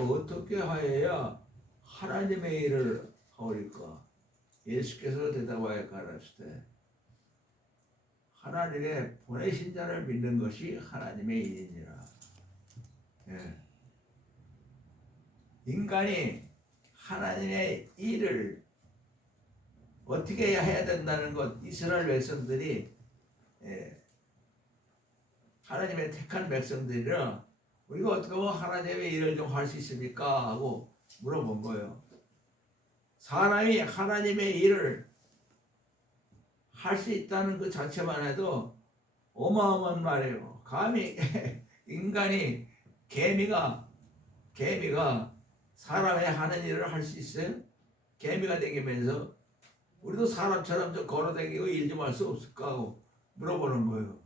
어떻게 하여야 하나님의 일을 하오리까? 예수께서 대답하여 가라사대 때 하나님의 보내신 자를 믿는 것이 하나님의 일이니라. 예. 인간이 하나님의 일을 어떻게 해야 된다는 것, 이스라엘 백성들이 하나님의 택한 백성들이라 우리가 어떻게 하면 하나님의 일을 좀 할 수 있습니까? 하고 물어본 거예요. 사람이 하나님의 일을 할 수 있다는 그 자체만 해도 어마어마한 말이에요. 감히 인간이 개미가 사람의 하는 일을 할 수 있어요? 개미가 되면서 우리도 사람처럼 좀 걸어다니고 일 좀 할 수 없을까 하고 물어보는 거예요.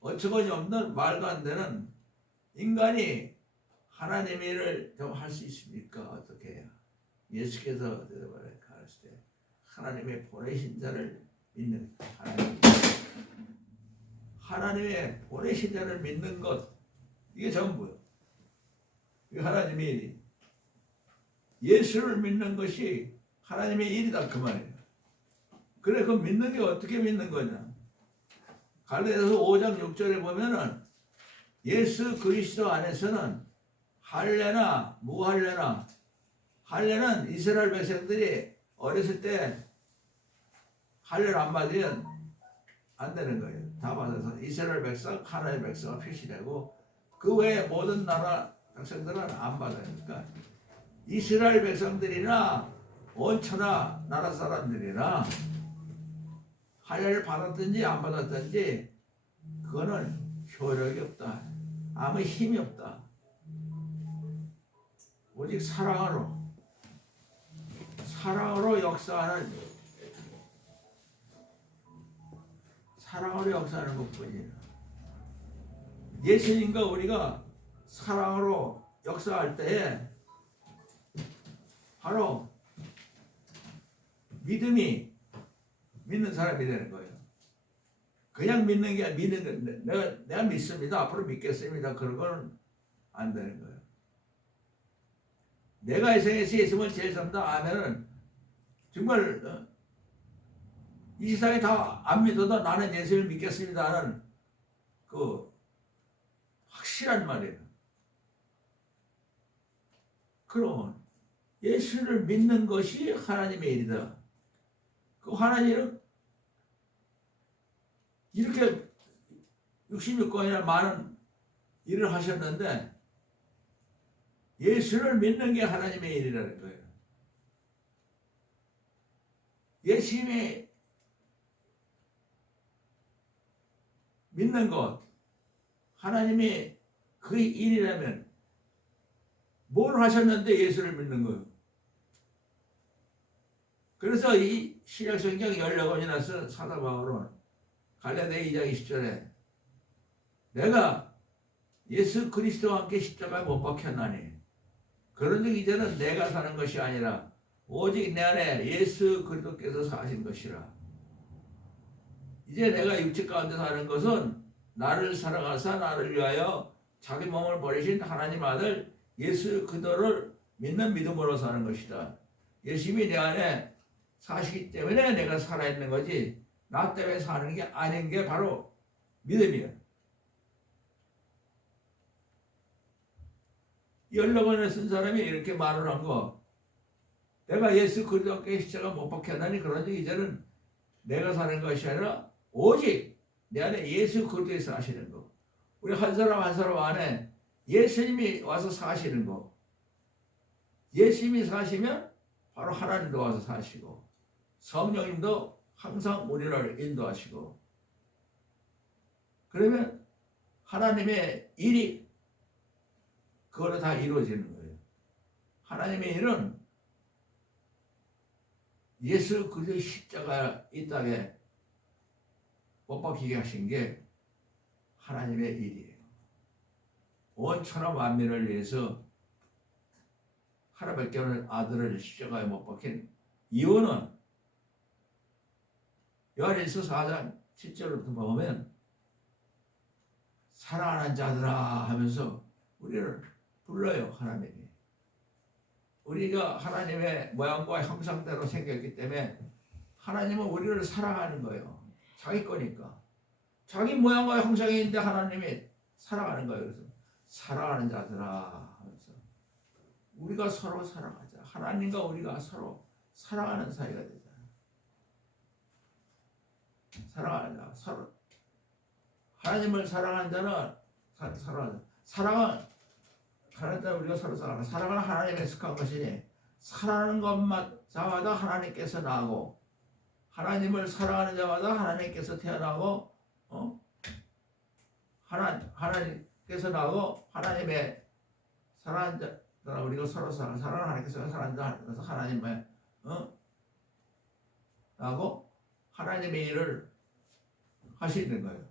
어처구니 없는 말도 안 되는 인간이 하나님의 일을 좀 할 수 있습니까? 어떻게 해야? 예수께서 대답하여 가라사대 하나님의 보내신 자를 믿는 하나님의 보내신 자를 믿는 것, 이게 전부예요. 이게 하나님의 일이. 예수를 믿는 것이 하나님의 일이다 그 말이에요. 그래 그 믿는 게 어떻게 믿는 거냐? 갈라디아서 5장 6절에 보면은 예수 그리스도 안에서는 할례나 무할례나, 할례는 이스라엘 백성들이 어렸을 때 할례를 안 받으면 안 되는 거예요. 다 받아서 이스라엘 백성, 하나님의 백성을 표시되고 그 외에 모든 나라 백성들은 안 받아요. 그러니까 이스라엘 백성들이나 원천하 나라 사람들이나 할례를 받았든지 안 받았든지 그거는 효력이 없다. 아무 힘이 없다. 오직 사랑으로 역사하는 것뿐이에요. 예수님과 우리가 사랑으로 역사할 때에 바로 믿음이 믿는 사람이 되는 거예요. 그냥 믿는 게 믿는 거, 내가 믿습니다. 앞으로 믿겠습니다. 그런 건 안 되는 거예요. 내가 이 세상에서 예수님을 제일 삽니다. 아멘은 정말 이 세상에 다 안 믿어도 나는 예수를 믿겠습니다 하는 그 확실한 말이에요. 그럼 예수를 믿는 것이 하나님의 일이다. 그 하나님은 이렇게 66건이나 많은 일을 하셨는데 예수를 믿는 게 하나님의 일이라는 거예요. 예수님이 믿는 것, 하나님이 그 일이라면 뭘 하셨는데 예수를 믿는 거예요. 그래서 이 신약성경 14권이나 쓴 사도 바울은 갈라디아 2장 20절에 내가 예수 그리스도와 함께 십자가에 못 박혔나니 그런즉 이제는 내가 사는 것이 아니라 오직 내 안에 예수 그리스도께서 사신 것이라. 이제 내가 육체 가운데 사는 것은 나를 사랑하사 나를 위하여 자기 몸을 버리신 하나님 아들 예수 그리스도를 믿는 믿음으로 사는 것이다. 예수님이 내 안에 사시기 때문에 내가 살아있는 거지 나 때문에 사는 게 아닌 게 바로 믿음이에요. 열로권을 쓴 사람이 이렇게 말을 한 거, 내가 예수 그리스도께 십자가 못 박혔나니 그런지 이제는 내가 사는 것이 아니라 오직 내 안에 예수 그리스도에서 사시는 거. 우리 한 사람 한 사람 안에 예수님이 와서 사시는 거. 예수님이 사시면 바로 하나님도 와서 사시고 성령님도 항상 우리를 인도하시고 그러면 하나님의 일이 그거로 다 이루어지는 거예요. 하나님의 일은 예수 그리스도 십자가 이 땅에 못 박히게 하신 게 하나님의 일이에요. 온 천하 만민을 위해서 하나밖에 없는 아들을 십자가에 못 박힌 이유는 요한일서 4장 7절부터 보면 사랑하는 자들아 하면서 우리를 불러요. 하나님이. 우리가 하나님의 모양과 형상대로 생겼기 때문에 하나님은 우리를 사랑하는 거예요. 자기 거니까. 자기 모양과 형상이 있는데 하나님이 사랑하는 거예요. 그래서 사랑하는 자들아 하면서 우리가 서로 사랑하자. 하나님과 우리가 서로 사랑하는 사이가 되자. 사랑하는 자, 서로 하나님을 사랑하는 자는 사랑은 하나님 때문에 우리가 서로 사랑하는 사랑은 하나님에 속한 것이니 사랑하는 자마다 하나님께서 나고 하나님을 사랑하는 자마다 하나님께서 태어나고 하나님께서 나고 하나님의 사랑하는 자 우리가 서로 사랑하는 하나님께서 사랑하는 자 그래서 하나님의 나고 하나님의 일을 하시는 거예요.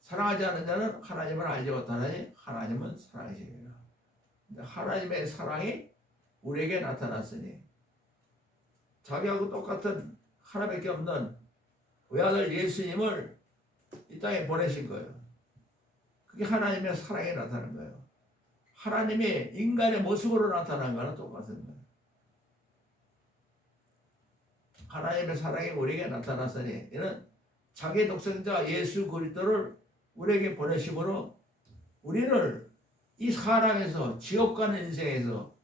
사랑하지 않는 자는 하나님을 알지 못하나니 하나님은 사랑이시니라. 하나님의 사랑이 우리에게 나타났으니 자기하고 똑같은 하나밖에 없는 외아들 예수님을 이 땅에 보내신 거예요. 그게 하나님의 사랑이 나타난 거예요. 하나님이 인간의 모습으로 나타난 거는 똑같은 거예요. 하나님의 사랑이 우리에게 나타났으니 이는 자기 독생자 예수 그리스도를 우리에게 보내심으로 우리를 이 사람에서 지옥 가는 인생에서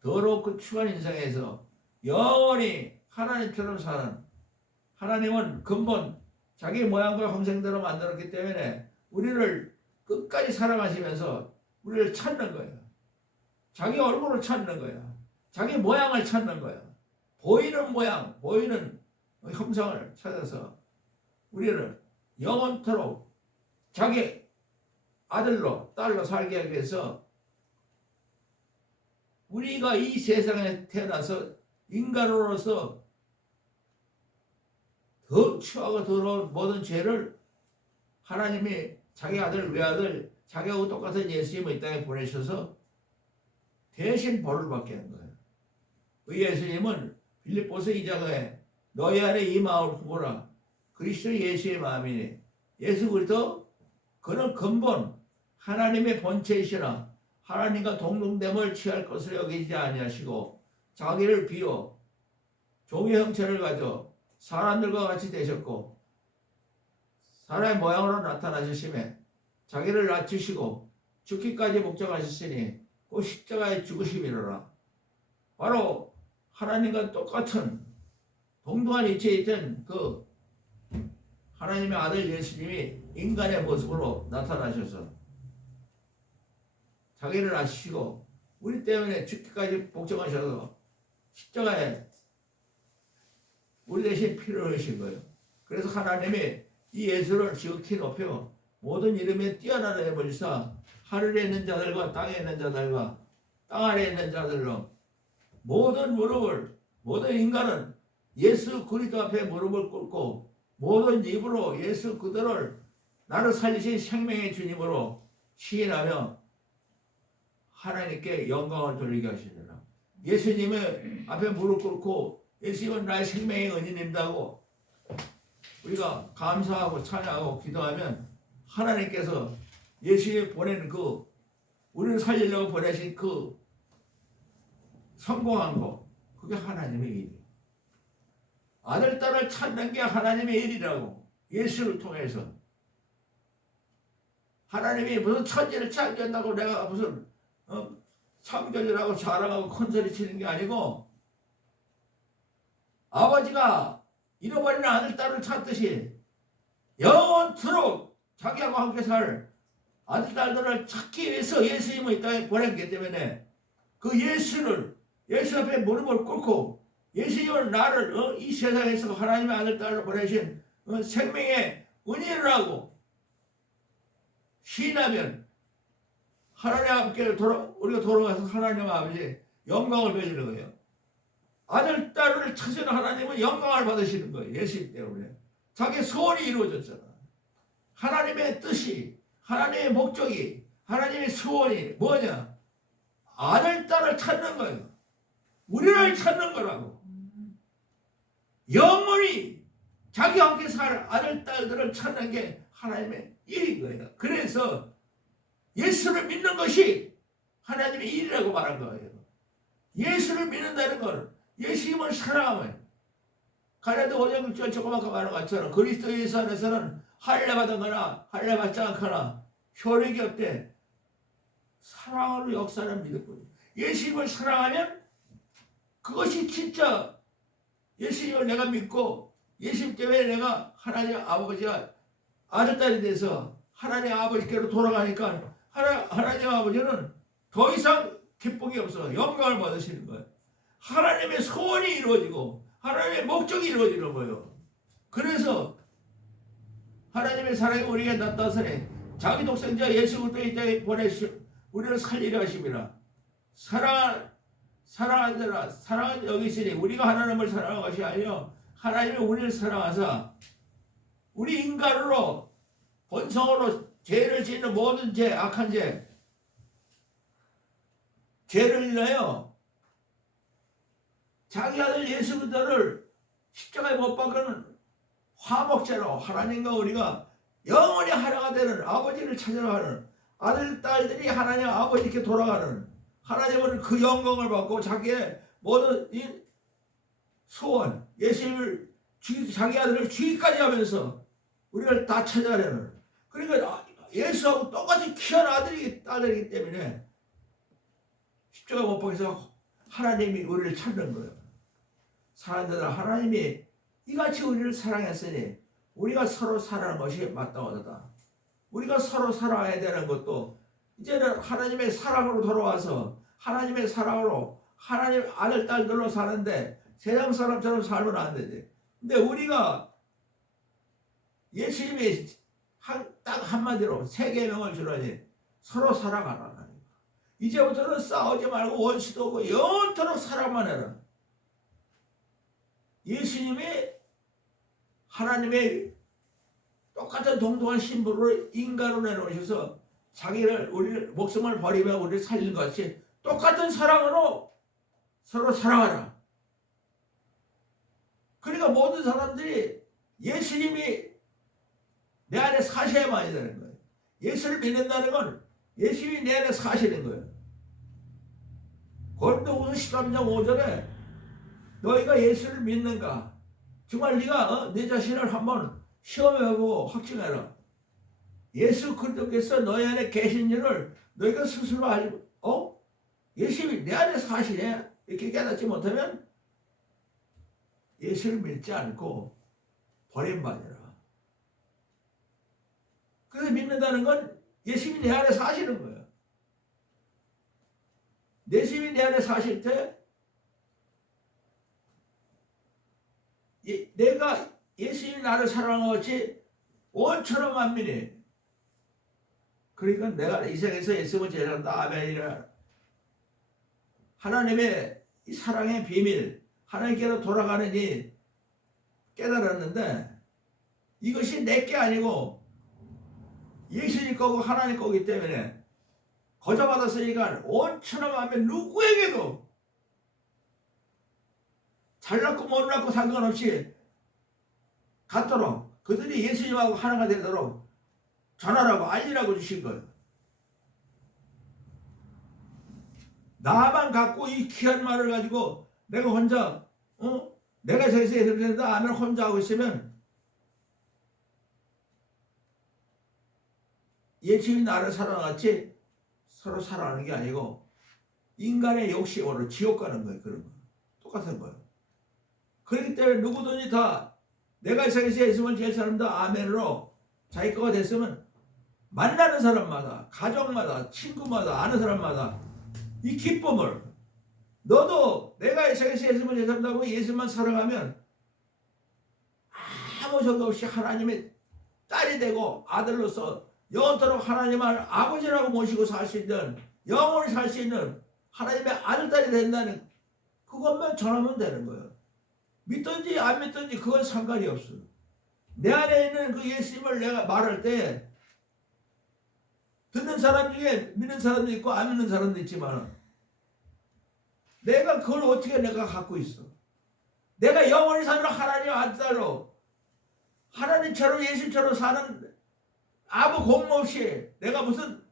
더럽고 추한 인생에서 영원히 하나님처럼 사는 하나님은 근본 자기 모양과 형상대로 만들었기 때문에 우리를 끝까지 사랑하시면서 우리를 찾는 거예요. 자기 얼굴을 찾는 거예요. 자기 모양을 찾는 거예요. 보이는 모양, 보이는 형상을 찾아서 우리를 영원토록 자기 아들로 딸로 살게 하기 위해서 우리가 이 세상에 태어나서 인간으로서 더 추하고 더러운 모든 죄를 하나님이 자기 아들 외아들 자기하고 똑같은 예수님을 이 땅에 보내셔서 대신 벌을 받게 한 거예요. 그 예수님은 빌립보서 2장에 너희 안에 이 마음을 품어라. 그리스도 예수의 마음이니 예수 그리스도 그는 근본 하나님의 본체이시나 하나님과 동등됨을 취할 것을 여기지 아니하시고 자기를 비워 종의 형체를 가져 사람들과 같이 되셨고 사람의 모양으로 나타나셨음에 자기를 낮추시고 죽기까지 목적하셨으니 그 십자가에 죽으심이로라. 바로 하나님과 똑같은 동등한 이치에 있던 그 하나님의 아들 예수님이 인간의 모습으로 나타나셔서 자기를 낮추시고 우리 때문에 죽기까지 목적하셔서 십자가에 우리 대신 피를 흘리신 거예요. 그래서 하나님이 이 예수를 지극히 높여 모든 이름에 뛰어나게 해버리사 하늘에 있는 자들과 땅에 있는 자들과 땅 아래에 있는 자들로 모든 무릎을 모든 인간은 예수 그리스도 앞에 무릎을 꿇고 모든 입으로 예수 그들을 나를 살리신 생명의 주님으로 시인하며 하나님께 영광을 돌리게 하시리라. 예수님의 앞에 무릎 꿇고 예수님은 나의 생명의 은인입니다고 우리가 감사하고 찬양하고 기도하면 하나님께서 예수님이 보낸 그 우리를 살리려고 보내신 그 성공한 거 그게 하나님의 일이에요. 아들 딸을 찾는 게 하나님의 일이라고. 예수를 통해서 하나님이 무슨 천지를 찾겠다고 내가 무슨 참견이라고 자랑하고 큰소리 치는 게 아니고 아버지가 잃어버린 아들 딸을 찾듯이 영원토록 자기하고 함께 살 아들 딸들을 찾기 위해서 예수님을 이 땅에 보냈기 때문에 그 예수 앞에 무릎을 꿇고 예수님을 나를 이 세상에서 하나님의 아들 딸로 보내신 생명의 은혜라고 시인하면 하나님 앞에 우리가 돌아가서 하나님 아버지 영광을 배우는 거예요. 아들 딸을 찾은 하나님은 영광을 받으시는 거예요. 예수님 때문에 자기 소원이 이루어졌잖아. 하나님의 뜻이 하나님의 목적이 하나님의 소원이 뭐냐? 아들 딸을 찾는 거예요. 우리를 찾는 거라고. 영원히 자기와 함께 살 아들 딸들을 찾는 게 하나님의 일인 거예요. 그래서 예수를 믿는 것이 하나님의 일이라고 말한 거예요. 예수를 믿는다는 건 예수님을 사랑하면 가나도 5장 6절 조그맣게 말한 것처럼 그리스도 예수 안에서는 할례 받거나 할례 받지 않거나 효력이 없대. 사랑으로 역사를 믿을 뿐이에요. 예수님을 사랑하면 그것이 진짜 예수님을 내가 믿고 예수님 때문에 내가 하나님 아버지가 아들딸이 돼서 하나님 아버지께로 돌아가니까 하나님 아버지는 더 이상 기쁨이 없어. 영광을 받으시는 거예요. 하나님의 소원이 이루어지고 하나님의 목적이 이루어지는 거예요. 그래서 하나님의 사랑이 우리에게 나타나서니 자기 독생자 예수 그리스도를 이 땅에 보내시 우리를 살리려 하심이라. 사랑하는 자라 사랑은 여기 있으니 우리가 하나님을 사랑한 것이 아니요 하나님이 우리를 사랑하사 우리 인간으로 본성으로 죄를 짓는 모든 죄 악한 죄를 인하여 자기 아들 예수 그리스도를 십자가에 못 박는 화목제로 하나님과 우리가 영원히 하나가 되는 아버지를 찾으러 가는 아들 딸들이 하나님 아버지께 돌아가는 하나님은 그 영광을 받고 자기의 모든 소원 예수님을 자기 아들을 주기까지 하면서 우리를 다 찾아내는 그러니까 예수하고 똑같이 귀한 아들이기 딸이기 때문에 십자가 못 박혀서 하나님이 우리를 찾는 거예요. 사랑하는 하나님이 이같이 우리를 사랑했으니 우리가 서로 사랑하는 것이 마땅하다. 우리가 서로 사랑해야 되는 것도 이제는 하나님의 사랑으로 돌아와서 하나님의 사랑으로 하나님 아들 딸들로 사는데 세상 사람처럼 살면 안 되지. 근데 우리가 예수님이 딱 한마디로 세 계명을 주라니 서로 사랑하라. 이제부터는 싸우지 말고 원수도 없고 영원토록 사랑만 해라. 예수님이 하나님의 똑같은 동등한 신부로 인간으로 내놓으셔서 자기를 우리를 목숨을 버리며 우리를 살린 것이 똑같은 사랑으로 서로 사랑하라. 그러니까 모든 사람들이 예수님이 내 안에 사셔야만이 되는 거예요. 예수를 믿는다는 건 예수님이 내 안에 사시는 거예요. 고린도후서 13장 5절에 너희가 예수를 믿는가? 정말 네가 네 자신을 한번 시험해보고 확증해라. 예수 그리스도께서 너희 안에 계신 일을 너희가 스스로 알고 예수님이 내 안에 사시네? 이렇게 깨닫지 못하면 예수를 믿지 않고 버림받으라. 그래서 믿는다는 건 예수님이 내 안에 사시는 거예요. 예수님이 내 안에 사실 때 내가 예수님이 나를 사랑한 것이 원처럼 만민이 그러니까 내가 이 세상에서 예수님을 제일 한다. 아멘이라. 하나님의 이 사랑의 비밀 하나님께로 돌아가는 이 깨달았는데 이것이 내게 아니고 예수님 거고 하나님 거기 때문에 거저받았으니까 원처럼 하면 누구에게도 잘났고 못났고 상관없이 갖도록 그들이 예수님하고 하나가 되도록 전하라고 알리라고 주신 거예요. 나만 갖고 이 귀한 말을 가지고 내가 혼자 내가 저기서 예수를 믿는다 하면 혼자 하고 있으면 예수님이 나를 사랑하지 서로 사랑하는 게 아니고 인간의 욕심으로 지옥 가는 거예요. 그런 거 똑같은 거예요. 그렇기 때문에 누구든지 다 내가 이 세상에서 예수님을 제일 사랑한다 아멘으로 자기 거가 됐으면 만나는 사람마다 가족마다 친구마다 아는 사람마다 이 기쁨을 너도 내가 이 세상에서 예수님을 제일 사랑한다고 예수만 사랑하면 아무 적응 없이 하나님의 딸이 되고 아들로서 영원토록 하나님을 아버지라고 모시고 살 수 있는 영원히 살 수 있는 하나님의 아들딸이 된다는 그것만 전하면 되는 거예요. 믿든지 안 믿든지 그건 상관이 없어요. 내 안에 있는 그 예수님을 내가 말할 때 듣는 사람 중에 믿는 사람도 있고 안 믿는 사람도 있지만 내가 그걸 어떻게 내가 갖고 있어. 내가 영원히 사는 하나님 아들로 하나님처럼 예수님처럼 사는 아무 공모 없이 내가 무슨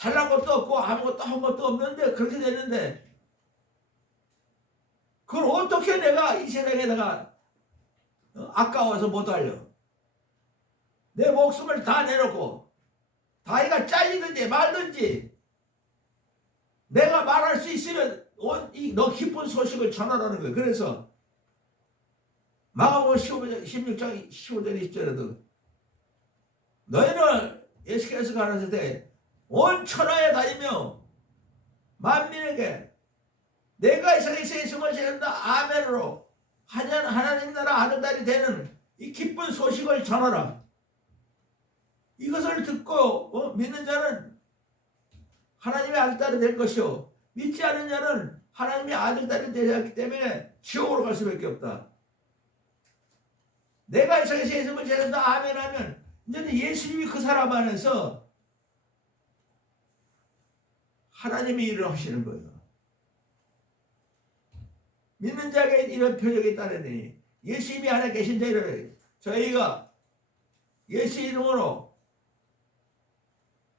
잘난 것도 없고 아무것도 한 것도 없는데 그렇게 됐는데 그걸 어떻게 내가 이 세상에다가 아까워서 못 알려. 내 목숨을 다 내놓고 다리가 잘리든지 말든지 내가 말할 수 있으면 너 기쁜 소식을 전하라는 거예요. 그래서 마가복음 16장 15절 20절에도 너희는 예수께서 가라사대 때 온 천하에 다니며 만민에게 내가 이 세상에 있음을 전한다 아멘으로 하나님 나라 아들딸이 되는 이 기쁜 소식을 전하라. 이것을 듣고 믿는 자는 하나님의 아들딸이 될 것이요 믿지 않는 자는 하나님의 아들딸이 되지 않기 때문에 지옥으로 갈 수밖에 없다. 내가 이 세상에서 예수님을 전한다 아멘 하면 이제는 예수님이 그 사람 안에서 하나님의 일을 하시는 거예요. 믿는 자에게 이런 표적이 따르니 예수님이 안에 계신 자를 저희가 예수 이름으로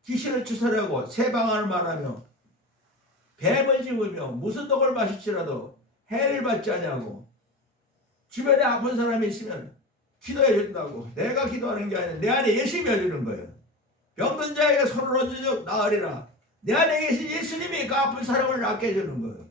귀신을 추설하고 새 방언을 말하며 뱀을 집으며 무슨 독을 마실지라도 해를 받지 아니하고 주변에 아픈 사람이 있으면 기도해 준다고. 내가 기도하는 게 아니라 내 안에 예수님이 해주는 거예요. 병든 자에게 손을 얹으며 나으리라. 내 안에 계신 예수님이 그 아픈 사람을 낫게 해주는 거예요.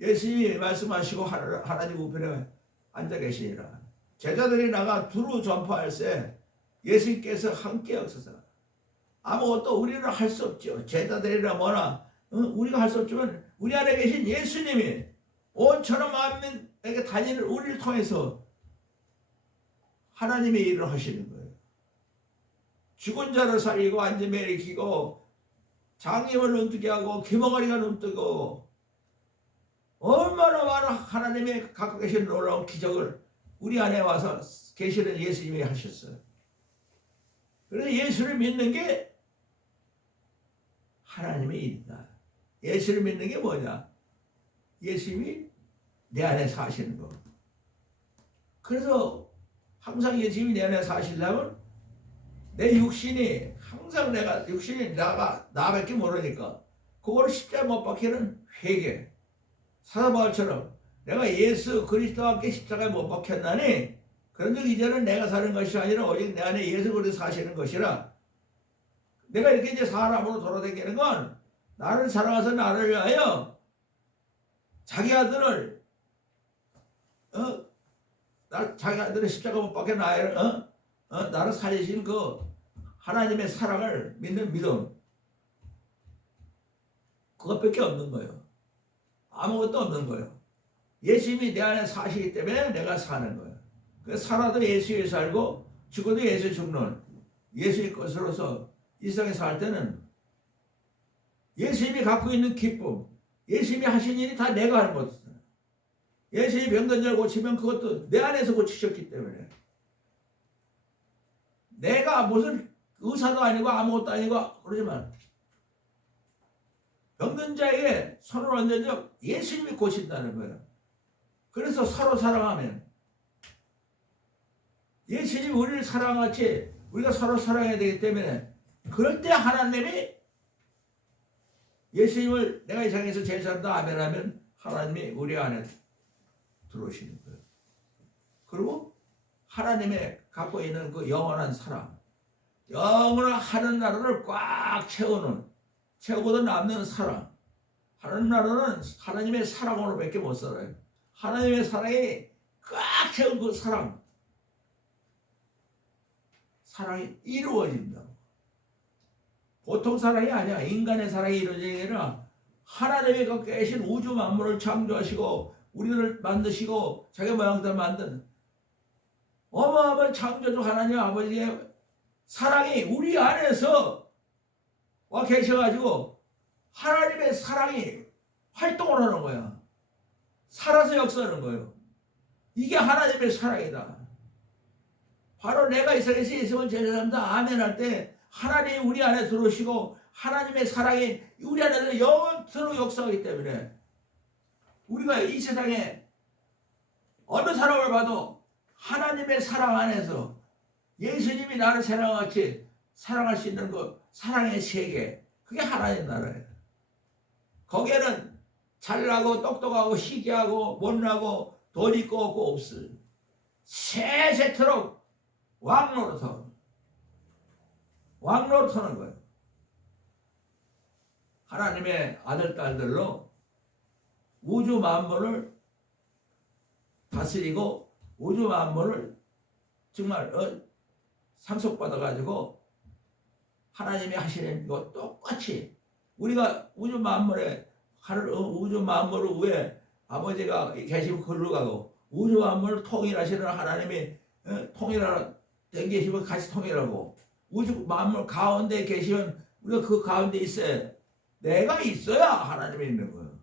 예수님이 말씀하시고 하나님 우편에 앉아 계시니라. 제자들이 나가 두루 전파할 때 예수님께서 함께 없어서 아무것도 우리는 할 수 없죠. 제자들이나 뭐나 우리가 할 수 없지만 우리 안에 계신 예수님이 온 천하 만민에게 다니는 우리를 통해서 하나님의 일을 하시는 거예요. 죽은 자를 살리고 앉은 매 일으키고 장님을 눈뜨게 하고 귀머거리가 눈뜨고 얼마나 많은 하나님의 갖고 계신 놀라운 기적을 우리 안에 와서 계시는 예수님이 하셨어요. 그래서 예수를 믿는 게 하나님의 일이다. 예수를 믿는 게 뭐냐? 예수님이 내 안에 사시는 거. 그래서 항상 예수님이 내 안에 사시려면 내 육신이 항상 육신이 나밖에 모르니까 그거를 십자가 못 박히는 회개. 사도 바울처럼 내가 예수 그리스도와 함께 십자가에 못 박혔나니 그런즉 이제는 내가 사는 것이 아니라 오직 내 안에 예수 그리스도 사시는 것이라. 내가 이렇게 이제 사람으로 돌아다니는 건 나를 사랑해서 나를 위하여 자기 아들을 자기 아들을 십자가 못 박혀 나를 살리신 그 하나님의 사랑을 믿는 믿음, 그것밖에 없는 거예요. 아무것도 없는 거예요. 예수님이 내 안에 사시기 때문에 내가 사는 거예요. 그래서 살아도 예수에 살고 죽어도 예수에 죽는 예수의 것으로서 이 세상에 살 때는 예수님이 갖고 있는 기쁨, 예수님이 하신 일이 다 내가 하는 거잖아요. 예수님이 병든 자를 고치면 그것도 내 안에서 고치셨기 때문에 내가 무슨 의사도 아니고 아무것도 아니고 그러지만 병든 자에게 손을 얹어서 예수님이 고친다는 거예요. 그래서 서로 사랑하면 예수님이 우리를 사랑같이 우리가 서로 사랑해야 되기 때문에 그럴 때 하나님이 예수님을 내가 이 세상에서 제일 잘한다 아멘하면 하나님이 우리 안에 들어오시는 거예요. 그리고 하나님의 갖고 있는 그 영원한 사랑, 영원한 하늘 나라를 꽉 채우고도 남는 사랑. 하늘 나라는 하나님의 사랑으로밖에 못 살아요. 하나님의 사랑이 꽉 채운 그 사랑이 이루어진다. 보통 사랑이 아니야. 인간의 사랑이 이루어지는 게 아니라 하나님이 갖고 계신 우주 만물을 창조하시고 우리를 만드시고 자기 모양대로 만든 어마어마한 창조주 하나님 아버지의 사랑이 우리 안에서 와 계셔가지고 하나님의 사랑이 활동을 하는 거야. 살아서 역사하는 거예요. 이게 하나님의 사랑이다. 바로 내가 이 세상에서 예수를 제자한다 아멘 할 때 하나님이 우리 안에 들어오시고 하나님의 사랑이 우리 안에서 영원토록 역사하기 때문에 우리가 이 세상에 어느 사람을 봐도 하나님의 사랑 안에서 예수님이 나를 사랑같이 사랑할 수 있는 그 사랑의 세계, 그게 하나님 나라예요. 거기에는 잘나고 똑똑하고 희귀하고 못나고 돈 있고 없고 없어요. 세세토록 왕노릇하는 거예요. 하나님의 아들 딸들로 우주 만물을 다스리고 우주 만물을 정말 상속받아가지고 하나님이 하시는 거 똑같이 우리가 우주 만물을 위에 아버지가 계시고 걸러가고 우주 만물을 통일하시는 하나님이 통일하라 계시면 같이 통일하고 우주 만물 가운데 계시면 우리가 그 가운데 있어야 내가 있어야 하나님이 있는 거예요.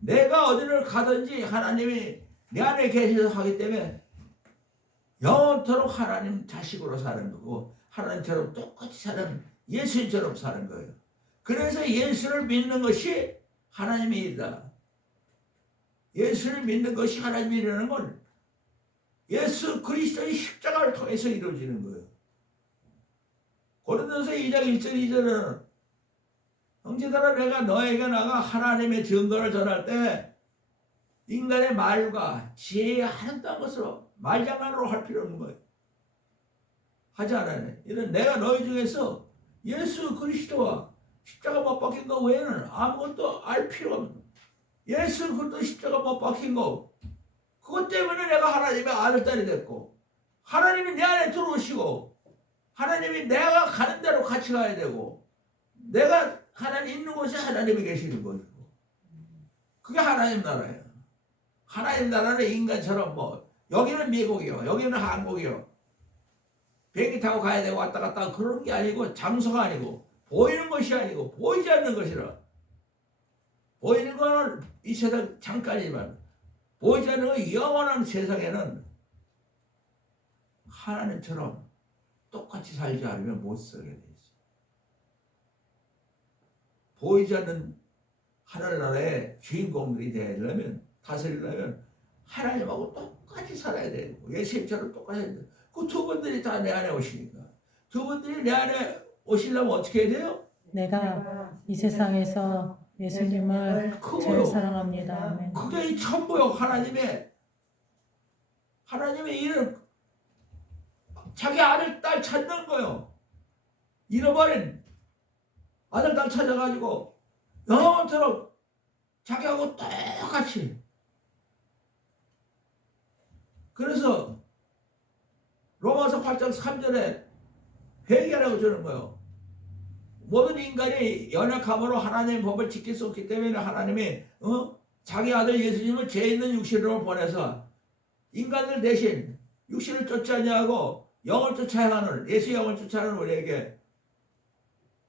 내가 어디를 가든지 하나님이 내 안에 계셔서 하기 때문에 영원토록 하나님 자식으로 사는 거고 하나님처럼 똑같이 사는 예수님처럼 사는 거예요. 그래서 예수를 믿는 것이 하나님의 일이다. 예수를 믿는 것이 하나님의 일이라는 건 예수 그리스도의 십자가를 통해서 이루어지는 거예요. 고린도서 2장 1절 2절은 형제들아 내가 너에게 나가 하나님의 증거를 전할 때 인간의 말과 지혜에 아름다운 것으로 말장난으로 할 필요 없는 거예요. 하지 않아요. 이런 내가 너희 중에서 예수 그리스도와 십자가 못 박힌 거 외에는 아무것도 알 필요 없는 예수 그리스도 십자가 못 박힌 거 그것 때문에 내가 하나님의 아들딸이 됐고 하나님이 내 안에 들어오시고 하나님이 내가 가는 대로 같이 가야 되고 내가 하나님 있는 곳에 하나님이 계시는 거예요. 그게 하나님 나라예요. 하나님 나라는 인간처럼 뭐 여기는 미국이요 여기는 한국이요 비행기 타고 가야 되고 왔다 갔다 그런 게 아니고 장소가 아니고 보이는 것이 아니고 보이지 않는 것이라. 보이는 거는 이 세상 잠깐이지만 보이지 않는 건 영원한 세상에는 하나님처럼 똑같이 살지 않으면 못 살게 돼 있어요. 보이지 않는 하늘나라의 주인공들이 되려면 다스리려면 하나님하고 똑같이 살아야 되고 예수님처럼 똑같이 해야 돼요. 그 두 분들이 다 내 안에 오시니까 두 분들이 내 안에 오시려면 어떻게 해야 돼요? 내가 이 세상에서 예수님을 제일 사랑합니다. 아멘. 그게 전부요. 하나님의 일을 자기 아들 딸 찾는 거요. 잃어버린 아들 딸 찾아가지고 영원토록 자기하고 똑같이. 그래서 로마서 8장 3절에 회개라고 주는 거예요. 모든 인간이 연약함으로 하나님의 법을 지킬 수 없기 때문에 하나님이 자기 아들 예수님을 죄 있는 육신으로 보내서 인간들 대신 육신을 쫓지 아니하고 영을 쫓아야 하는 예수의 영을 쫓아하는 우리에게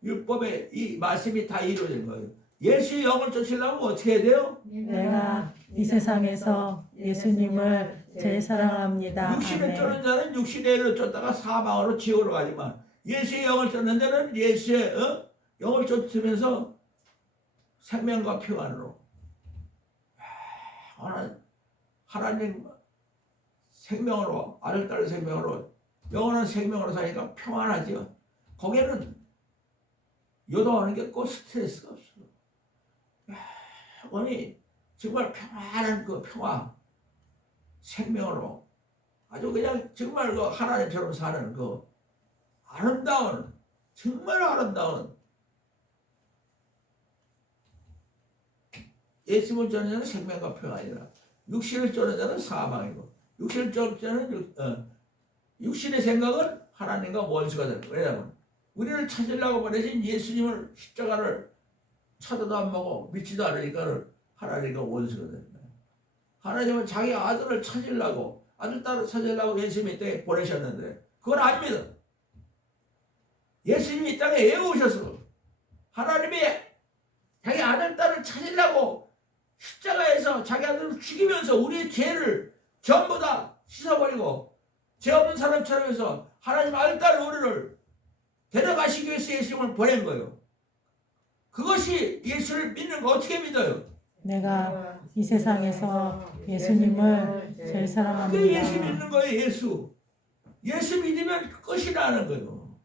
율법의 이 말씀이 다 이루어진 거예요. 예수의 영을 쫓으려면 어떻게 해야 돼요? 내가 이 세상에서 예수님을 제일 사랑합니다. 육신을 쫓는 자는 육신의 일을 쫓다가 사망으로 지옥으로 가지만 예수의 영을 쫓는 자는 예수의 영을 쫓으면서 생명과 평안으로 하나님 생명으로 아들 딸 생명으로 영원한 생명으로 사니까 평안하죠. 거기에는 요동하는 게 꼭 스트레스가 없어요. 영원히 정말 평안한 그 평화 생명으로 아주 그냥 정말 그 하나님처럼 사는 그 아름다운 정말 아름다운 예수님을 쫓는 자는 생명과 평안이라 육신을 쫓는 자는 사망이고 육신을 쫓는 자는 육신의 생각은 하나님과 원수가 되는 거예요. 왜냐하면 우리를 찾으려고 보내신 예수님을 십자가를 찾아도 안 보고 믿지도 않으니까 하나님과 원수가 되는 거예요. 하나님은 자기 아들을 찾으려고 아들 딸을 찾으려고 예수님이 이 땅에 보내셨는데 그걸 안 믿어. 예수님이 이 땅에 왜 오셔서 하나님이 자기 아들 딸을 찾으려고 십자가에서 자기 아들을 죽이면서 우리의 죄를 전부 다 씻어버리고 죄 없는 사람처럼 해서 하나님 아들 딸 우리를 데려가시기 위해서 예수님을 보낸 거예요. 그것이 예수를 믿는 거 어떻게 믿어요? 내가 이 세상에서 예수님을 제일 사랑합니다. 그게 예수 믿는 거예요. 예수 믿으면 끝이 나는 거예요.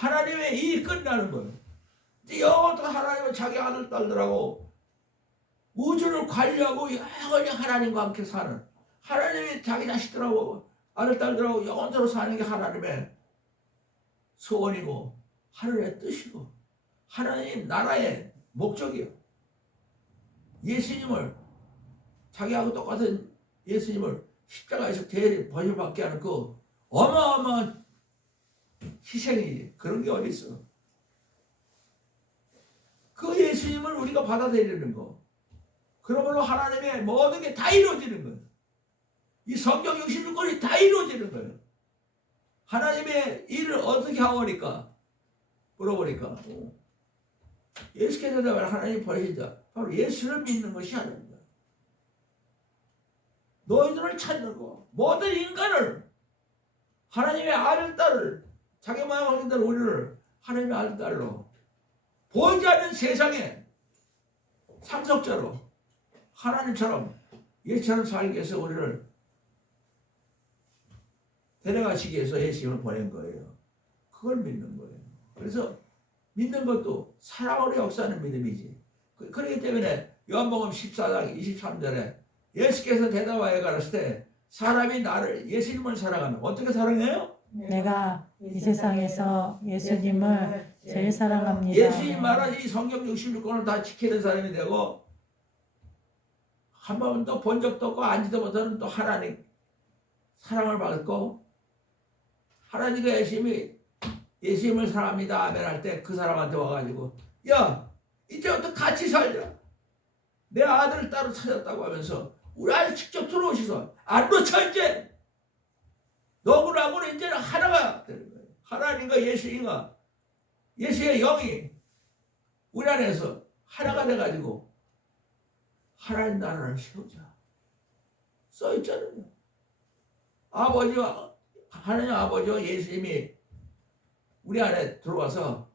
하나님의 일이 끝나는 거예요. 이제 영원토 하나님은 자기 아들 딸들하고 우주를 관리하고 영원히 하나님과 함께 사는, 하나님이 자기 자식들하고 아들 딸들하고 영원토록 사는 게 하나님의 소원이고 하늘의 뜻이고 하나님 나라의 목적이요. 예수님을, 자기하고 똑같은 예수님을 십자가에서 버림받게 하는 그 어마어마한 희생이, 그런 게 어디 있어. 그 예수님을 우리가 받아들이는 거, 그러므로 하나님의 모든 게 다 이루어지는 거예요. 이 성경 66권이 다 이루어지는 거예요. 하나님의 일을 어떻게 하오니까 물어보니까 예수께서 하나님 보내신 자, 바로 예수를 믿는 것이 하나님이다. 너희들을 찾는 거, 모든 인간을, 하나님의 아들 딸을, 자기 모양 어린 대로 우리를 하나님의 아들 딸로, 보이지 않는 세상에 상속자로 하나님처럼 예수처럼 살기 위해서 우리를 데려가시기 위해서 예수님을 보낸 거예요. 그걸 믿는 거예요. 그래서 믿는 것도 사랑으로 역사하는 믿음이지. 그렇기 때문에 요한복음 14장 23절에 예수께서 대답하여 가라사대 때 사람이 나를, 예수님을 사랑하면 어떻게 사랑해요? 내가 이 세상에서 예수님을 제일 사랑합니다. 예수님 말한 이 성경 66권을 다 지키는 사람이 되고 한 번도 본 적도 없고 알지도 못하는 또 하나님 사랑을 받고, 하나님과 예수님을 사랑합니다 아멘 할 때 그 사람한테 와가지고 야 이제부터 같이 살자, 내 아들 딸을 찾았다고 하면서 우리 아들 직접 들어오셔서 안 놓쳐, 이제 너구나고는 이제는 하나가 되는 거예요. 하나님과 예수님과 예수의 영이 우리 안에서 하나가 돼가지고 하나님 나라를 세우자 써 있잖아요. 아버지와, 하나님 아버지와 예수님이 우리 안에 들어와서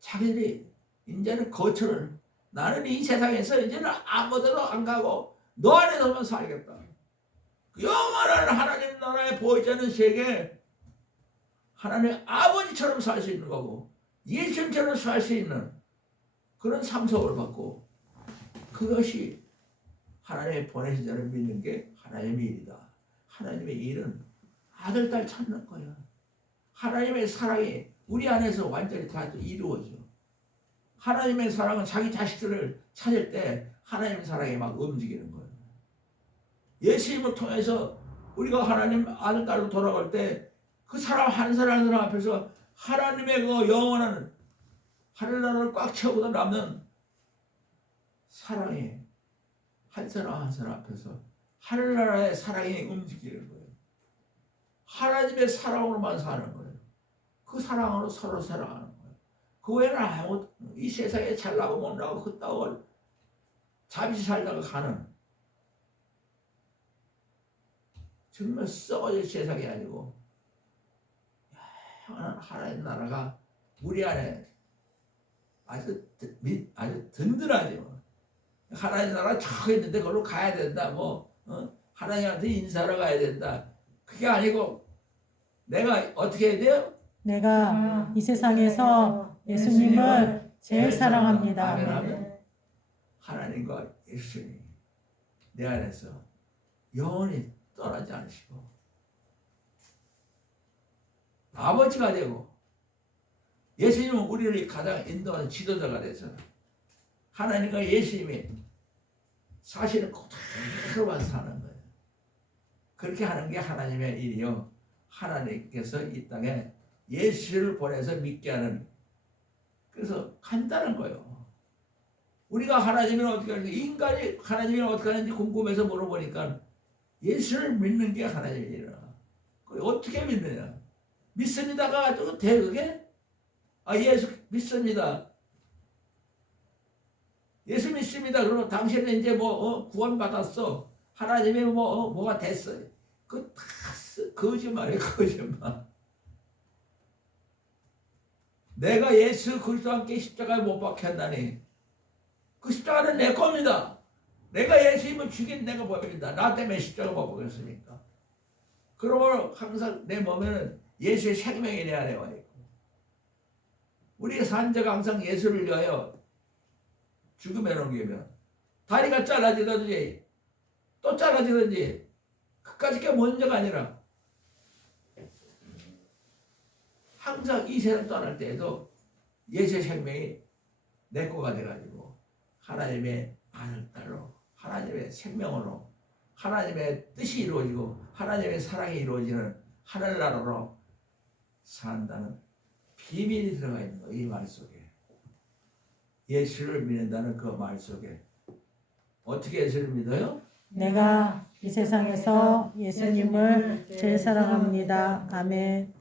자기들이 이제는 거처를, 나는 이 세상에서 이제는 아무데도 안 가고 너 안에서만 살겠다. 영원한 하나님 나라에 보이지 않는 세계, 하나님 아버지처럼 살 수 있는 거고 예수님처럼 살 수 있는 그런 상속을 받고, 그것이 하나님의 보내신 자를 믿는 게 하나님의 일이다. 하나님의 일은 아들 딸 찾는 거야. 하나님의 사랑이 우리 안에서 완전히 다 이루어져. 하나님의 사랑은 자기 자식들을 찾을 때 하나님의 사랑이 막 움직이는 거예요. 예수님을 통해서 우리가 하나님 아들 딸로 돌아갈 때 그 사람 한 사람 한 사람 앞에서 하나님의 그 영원한 하늘나라를 꽉 채우고 남는 사랑이 한 사람 한 사람 앞에서 하늘나라의 사랑이 움직이는 거예요. 하나님의 사랑으로만 사는 거예요. 그 사랑으로 서로 사랑하는 거예요. 그 외에는 아무, 이 세상에 잘나고 못나고 그따위 잠시 살다가 가는 정말 썩어질 세상이 아니고 하나님 나라가 우리 안에 아주 든든하죠. 하나님 나라 저 있는데 그걸로 가야 된다. 하나님한테 인사하러 가야 된다. 그게 아니고 내가 어떻게 해야 돼요? 내가 이 세상에서 예수님을 제일 사랑합니다. 아멘, 아멘. 하나님과 예수님이 내 안에서 영원히 떠나지 않으시고 아버지가 되고, 예수님은 우리를 가장 인도하는 지도자가 돼서 하나님과 예수님이 사실은 그대로만 사는 거예요. 그렇게 하는 게 하나님의 일이요. 하나님께서 이 땅에 예수를 보내서 믿게 하는, 그래서 간단한 거예요. 우리가 하나님을 어떻게 하는지, 인간이 하나님을 어떻게 하는지 궁금해서 물어보니까 예수를 믿는 게 하나님의 일이라. 어떻게 믿느냐? 믿습니다가 가지고 돼 그게? 예수 믿습니다. 예수 믿습니다. 그러면 당신은 이제 구원 받았어. 하나님의 뭐가 됐어요. 그 다 거짓말이에요, 거짓말. 내가 예수 그리스도와 함께 십자가에 못 박혔나니 그 십자가는 내 겁니다. 내가 예수님을 죽인 내가 법입니다. 나 때문에 십자가 못 박혔으니까. 그러므로 항상 내 몸에는 예수의 생명이 내 안에 와 있고, 우리의 산자가 항상 예수를 위하여 죽음에 넘기면 다리가 잘라지든지 또 잘라지든지 그까짓 게 먼저가 아니라 항상 이 세상 떠날 때에도 예수의 생명이 내 거가 돼가지고 하나님의 아들 딸로 하나님의 생명으로 하나님의 뜻이 이루어지고 하나님의 사랑이 이루어지는 하늘나라로 산다는 비밀이 들어가 있는 거예요. 이 말 속에 예수를 믿는다는 그 말 속에 어떻게 예수를 믿어요? 내가 이 세상에서 예수님을 제일 사랑합니다. 아멘.